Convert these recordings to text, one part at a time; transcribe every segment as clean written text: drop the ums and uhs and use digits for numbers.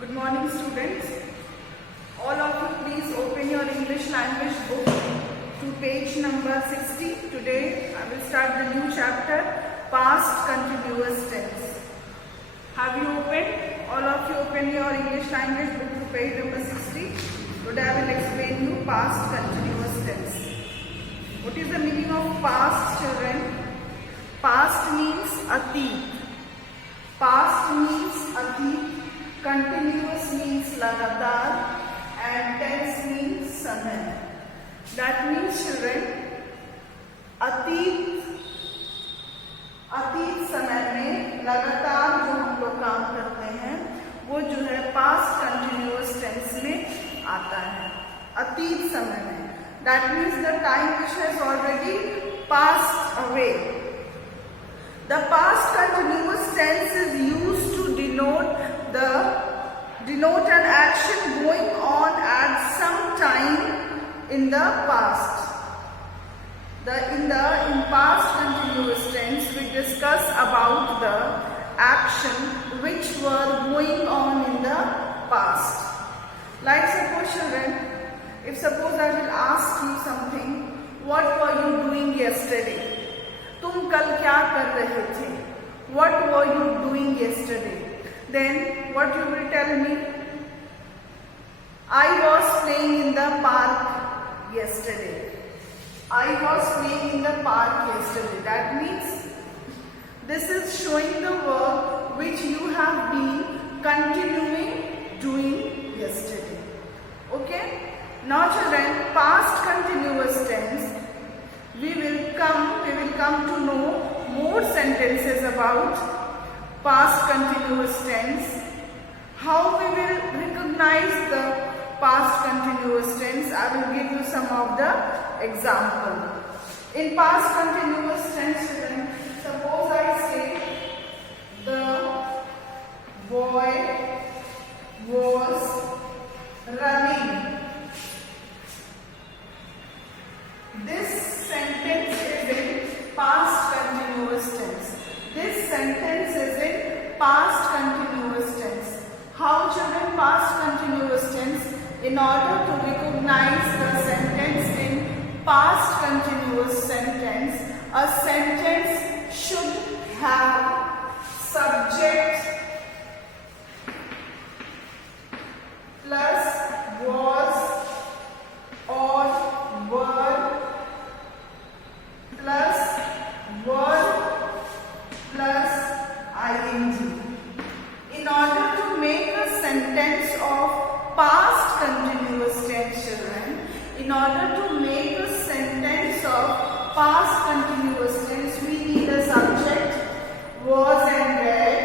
Good morning, students. All of you please open your English language book to page number 60. Today I will start the new chapter, past continuous tense. Have you opened? All of you open your English language book to page number 60. Today I will explain you past continuous tense. What is the meaning of past, children? Past means atit. Past means atit. Continuous means लगातार and tense means समय. That means, children, अतीत समय में लगातार जो हम लोग काम करते हैं वो जो है पास्ट कंटिन्यूअस टेंस में आता है. अतीत समय में, that means the time which has already passed away. The past continuous tense is used to denote an action going on at some time in the past. In past continuous tense, we discuss about the action which were going on in the past. Like suppose, children, if suppose I will ask you something, what were you doing yesterday? तुम कल क्या कर रहे थे? What were you doing yesterday? Then what you will tell me? I was playing in the park yesterday. I was playing in the park yesterday. That means this is showing the work which you have been continuing doing yesterday. Okay? Now, children, past continuous tense, we will come to know more sentences about past continuous tense. How we will recognize the past continuous tense, I will give you some of the example. In past continuous tense, children, suppose I say the boy was running. This sentence is in past continuous tense. This sentence is in past continuous tense. How, children, past continuous tense? In order to recognize the sentence in past continuous sentence, a sentence should have subject plus was or were plus verb plus ing. In order to make a sentence of past continuous tense, children, in order to make a sentence of past continuous tense, we need a subject, was and were,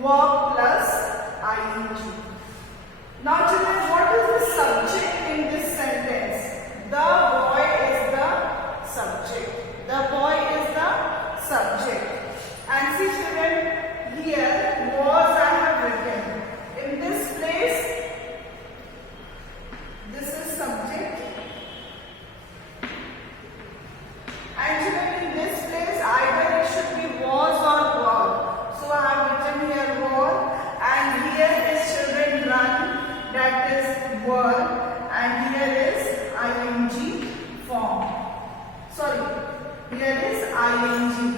verb plus ing. Now, children, what is the subject in this sentence? The boy is the subject. The boy is the subject. And see, children, here was I have written. In this place, this is subject. And children, in this place, either it should be was or were. So I have written here were, and here is, children, run, that is were, and here is ing form. Sorry, here is ing.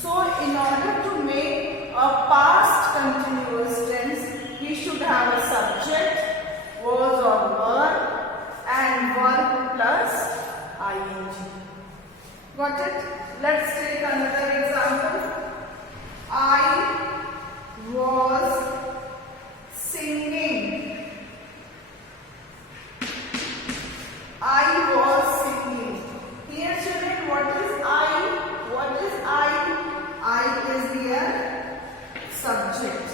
So in order to make a past continuous tense, we should have a subject, was or were, and verb plus ing. Got it? Let's take another example. I was singing. I was singing. Here, children, what is I? What is I? I is here subject.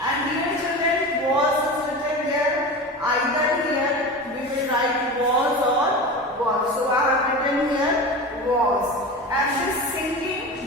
And here, children, was is written there. Either here we will write was or was. So I have written here was. And this singing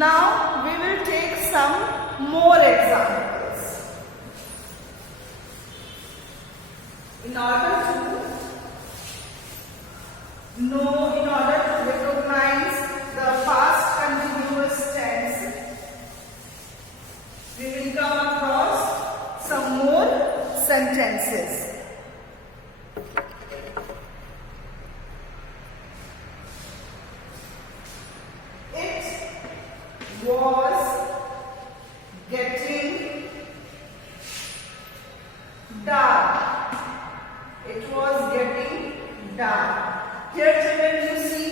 Now we will take some more examples. In order to recognize the past continuous tense, we will come across some more sentences. It was getting dark. It was getting dark. Here children, you see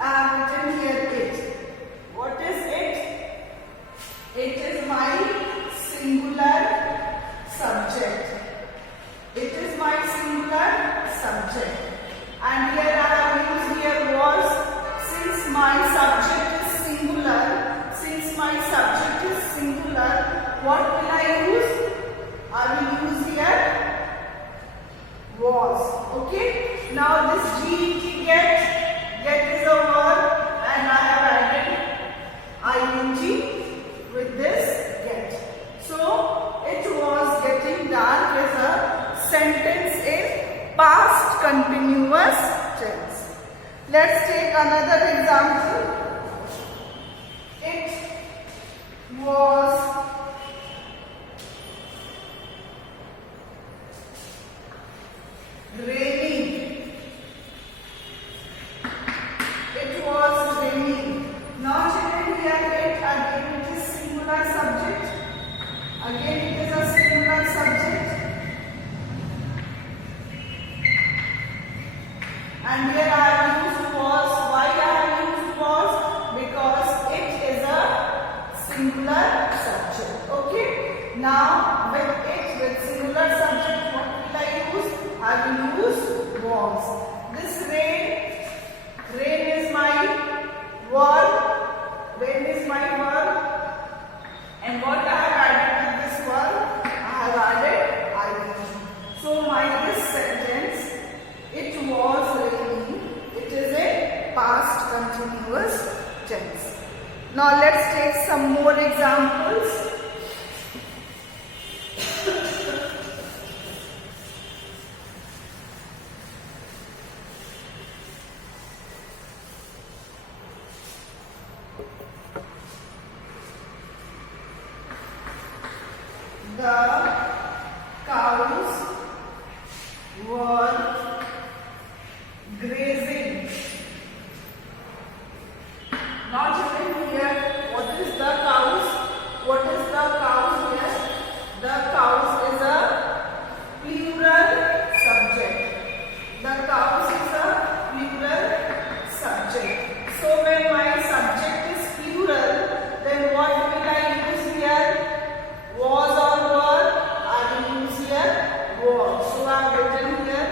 I have written here it. What is it? It is my singular subject. It is my singular subject. And here I have used here was. Since my subject is singular, what will I use? I will use here was. Okay. Now this get is a verb and I have added ing with this get. So it was getting dark is a sentence in past continuous tense. Let's take another example. It was raining. It was raining. Now children, here again it is singular subject. Again it is a singular subject. And here I have used was. Why I have used was? Because it is a singular subject. Okay. Now with singular subject, what will I use? I will use was. This rain is my verb. Rain is my verb. And what I have added with this verb? I have added ing. So this sentence, it was raining, it is a past continuous tense. Now let's take some more examples. The cows were grazing. Now children, here what is the cows? What is the cows here? The cows is a plural subject. The cows is a plural subject. So when my subject is plural, then what will I use here? Was or were? I will use here was. So I have written here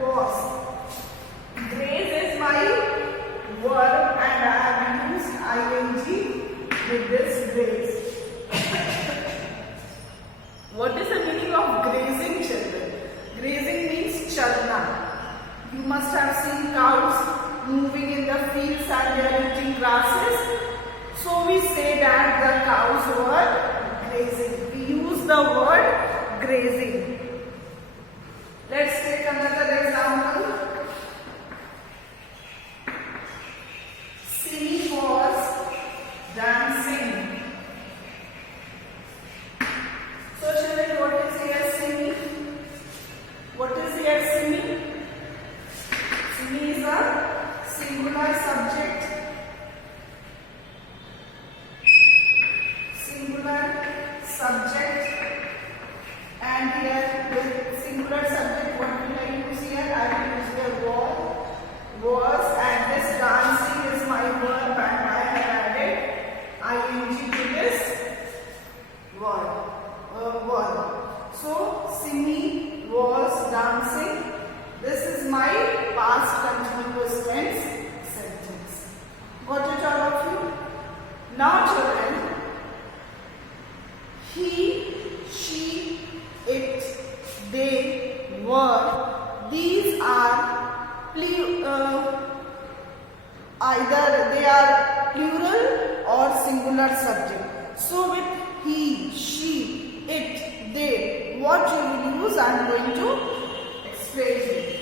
was. Graze is my verb and I have used ing with this graze. What is the meaning of grazing, children? Grazing means chalna. You must have seen cows moving in the fields and they are eating grasses. So we say that the cows were grazing. We use the word grazing. Let's take another example. Simi was dancing. So children, what is here Simi? What is here Simi? Simi is a singular subject. Singular subject. And here with singular subject, what will I use here? I will use the was, and this dancing is my verb and I have added ing to this verb. So Simi was dancing. This is my past continuous tense sentence. Got it all of you? Now children, he, she, it, they, were, these are either they are plural or singular subject. So with he, she, it, they, what you will use, I am going to explain it.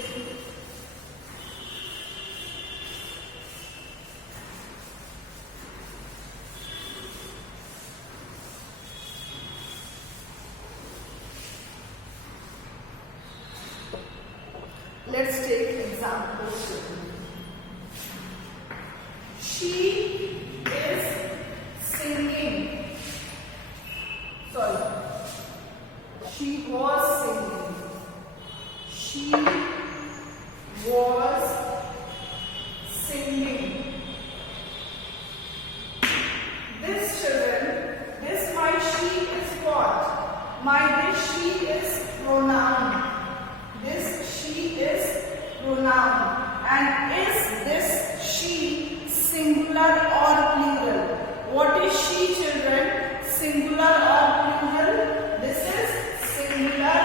Let's take examples. She is singing. Sorry. She was singing. She was singing. This children, this my she is what? My this she is pronoun. This she is pronoun. And is this she singular or plural? What is she, children? Singular or plural? This is singular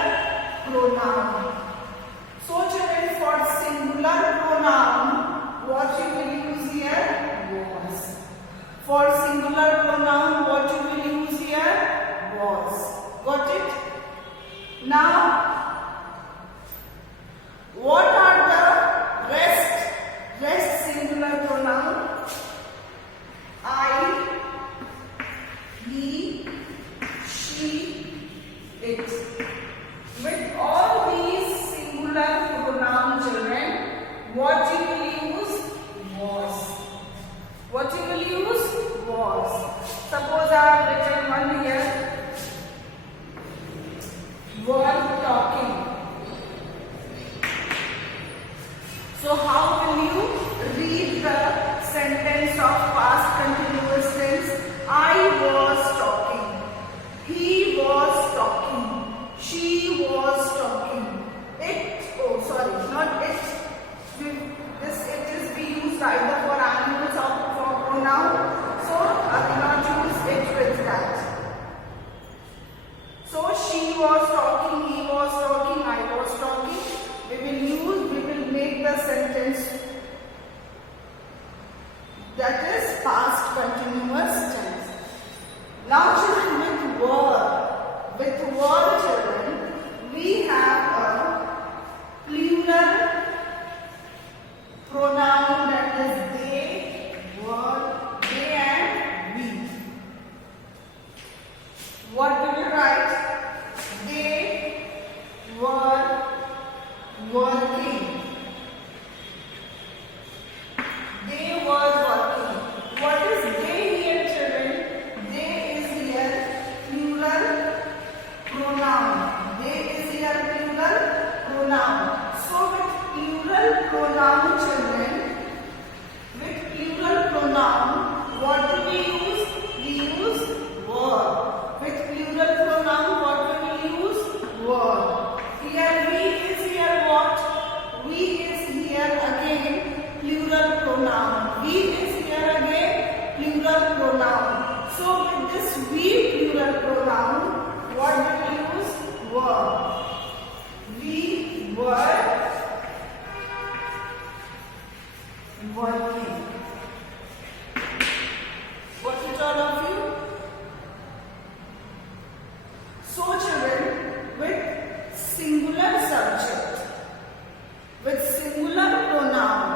pronoun. So children, for singular pronoun, what you will use here? Was. For singular pronoun, what you will use here? Was. Got it? Now, what are the rest singular pronoun? I, he, she, it. With all these singular pronoun, children, what you will use? Was. What you will use? Was. Suppose I have written one here. Were talking. So how will you read the sentence of past continuous tense? I was talking. He was talking. She was talking. It, oh sorry, not it. This it is be used either for animals or for pronoun. So I will not use it with that. So she was talking, he was talking, I was talking. We will make the sentence that is past continuous tense. Now children, with were children, we have a plural pronoun that is they, were, they and we. What do we write? They were working. They were working. What is they here, children? They is here plural pronoun. They is here plural pronoun. So with plural pronoun, children, with plural pronoun, what do we use? We use were. With plural pronoun, what we will use? Were. Here we is here what? We is here again plural pronoun. We is here again plural pronoun. So with this we plural pronoun, what do we use? Were. We were working. Got it all of you? So children, with singular subject, with singular pronoun,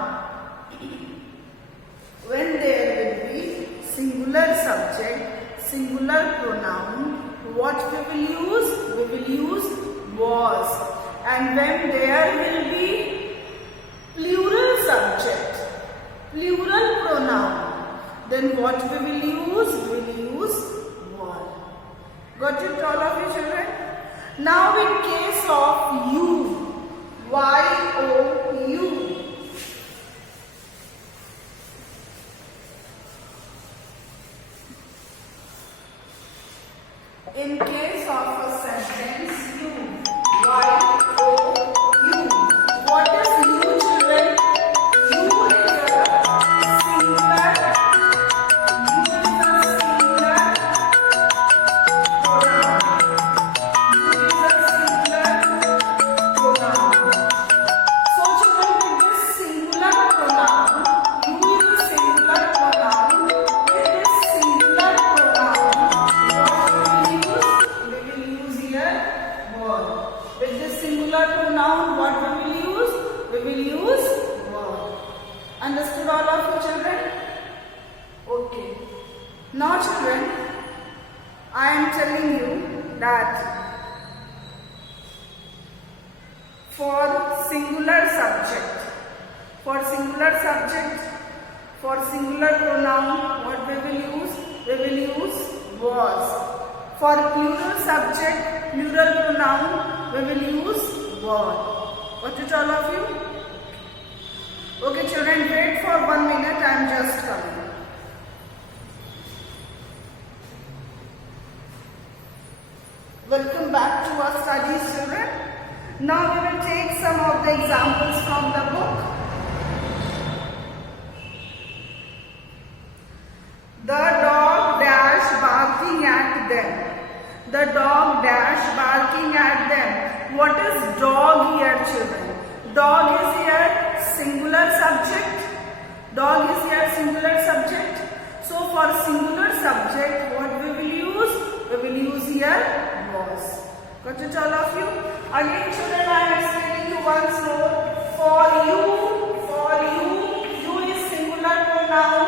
when there will be singular subject, singular pronoun, what we will use? We will use was. And when there will be plural subject, plural pronoun, then what we will use? We will use were. Got it all of you, children? Now in case of you, Y-O-U. In case of a sentence, you, Y-O-U. What is you, children? You is a singular. You is a singular pronoun. You is a singular pronoun. So, children, with this singular pronoun, you is a singular pronoun. With this subject. For singular subject, for singular pronoun, what we will use? We will use was. For plural subject, plural pronoun, we will use were. Got it, all of you? Okay, children, wait for 1 minute. I am just coming. Welcome back to our studies, children. Now we will take some of the examples from the book. The dog dash barking at them. The dog dash barking at them. What is dog here, children? Dog is here singular subject. Dog is here singular subject. So for singular subject, what we will use? We will use here was. Got it, all of you? Again, children, I am explaining you once more. For you is singular pronoun.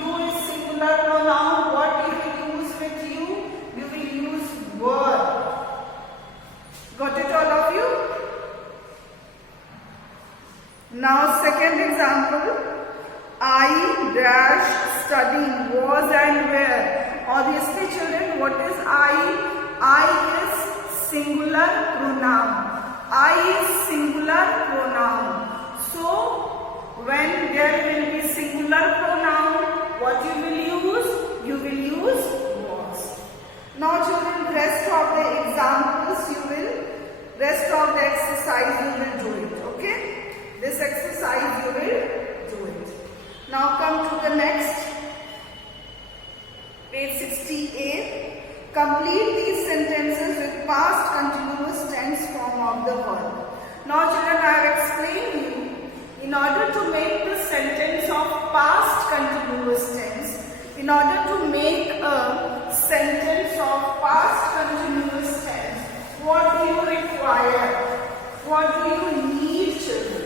You is singular pronoun. What you will use with you? You will use were. Got it, all of you? Now, second example. I dash studying was and were. Obviously, children, what is I? I is singular pronoun. I is singular pronoun. So, when there will be singular pronoun, what you will use? You will use was. Now, children, rest of the examples rest of the exercise you will do it. Okay? This exercise you will do it. Now, come to the next. Page 60A. Complete these sentences with past continuous tense form of the verb. Now, children, I have explained you, in order to make the sentence of past continuous tense, in order to make a sentence of past continuous tense, what do you require? What do you need, children?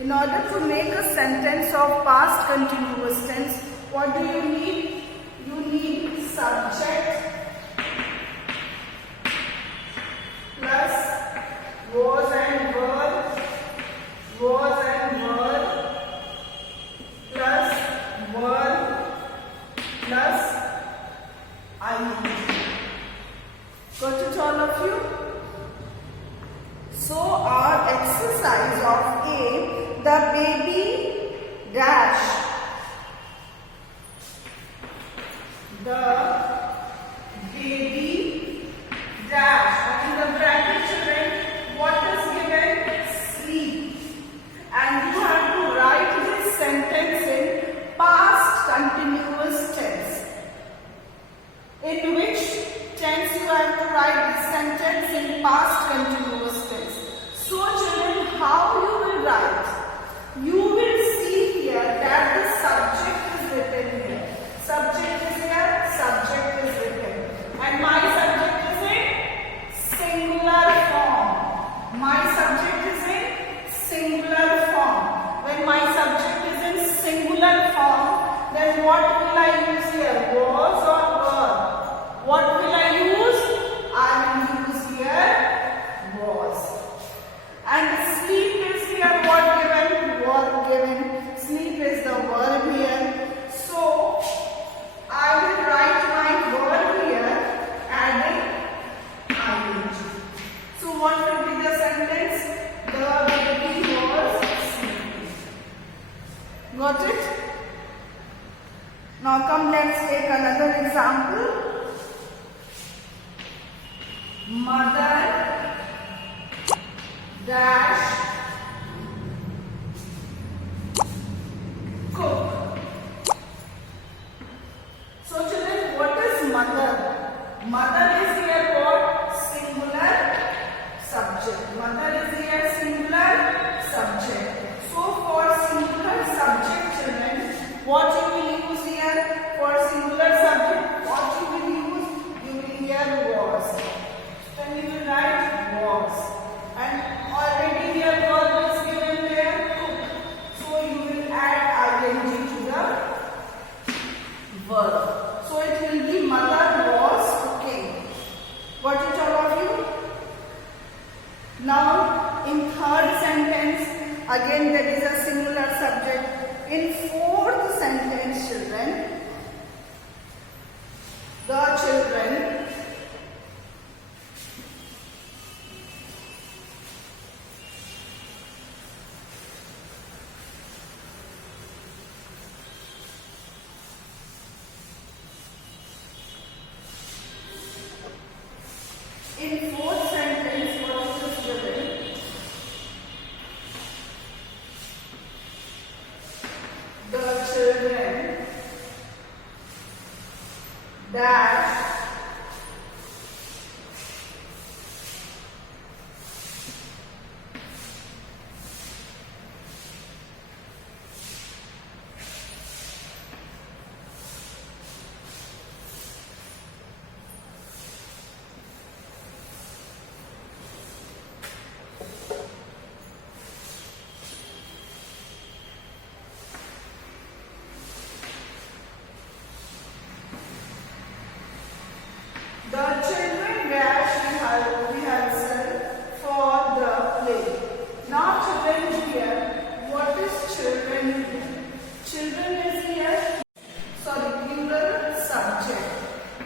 In order to make a sentence of past continuous tense, what do you need? You need subject plus was and verb plus verb plus ing. Got it, all of you? So our exercise of A, the baby dash. The baby dash. And in the bracket, children, what is given? Sleep. And you have to write this sentence in past continuous tense. In which tense you have to write this sentence? In past continuous tense. So, children, how you will write? You will see here that the subject is written here. Subject is here, subject is written. And my subject is in singular form. My subject is in singular form. When my subject is in singular form, then what will I use here? Was or were? What will I use? I will use here was. And sleep is here what given? Verb given. Sleep is the verb here. So, I will write my verb here adding ing. So, what will be the sentence? The baby was sleeping. Got it? Now, come let's take another example. Mother dash cook. So, children, what is mother? Mother is here what? Singular subject. Mother is here singular subject. So, for singular subject, children, what you will use here? For singular subject, what you will use? You will hear was. Then you will write was. And already here Now in third sentence, again there is a singular subject. In fourth sentence, children, the children in fourth sentence, what is given? The children dash the children dash rehearsal for the play. Now children here, what is children? Children is here, sorry, plural subject.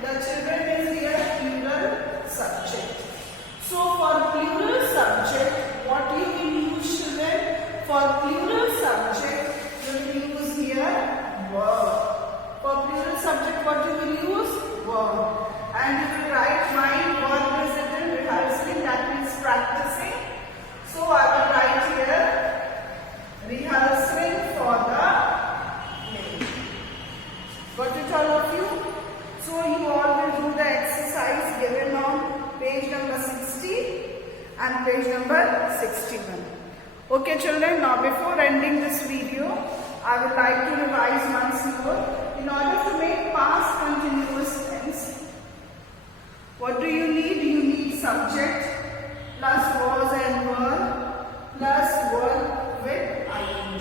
The children is here, plural subject. So for plural subject, what you will use, children? For plural subject, you will use here verb. For plural subject, what you will use? Verb. And you will write my verb is written rehearsing, that means practicing. So I will write here rehearsing for the play. Got it all of you? So you all will do the exercise given on page number 60 and page number 61. Okay children, now before ending this video, I would like to revise once more. In order to make past continuous tense, what do you need? You need subject plus was and were plus verb with ing.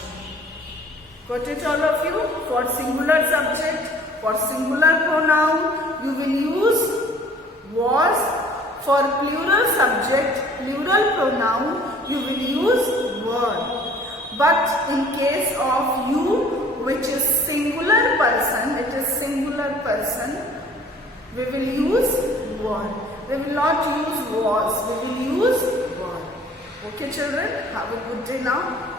Got it all of you? For singular subject, for singular pronoun, you will use was. For plural subject, plural pronoun, you will use were. But in case of you, which is singular person, it is singular person, we will use were. We will not use was, we will use were. Okay children, have a good day now.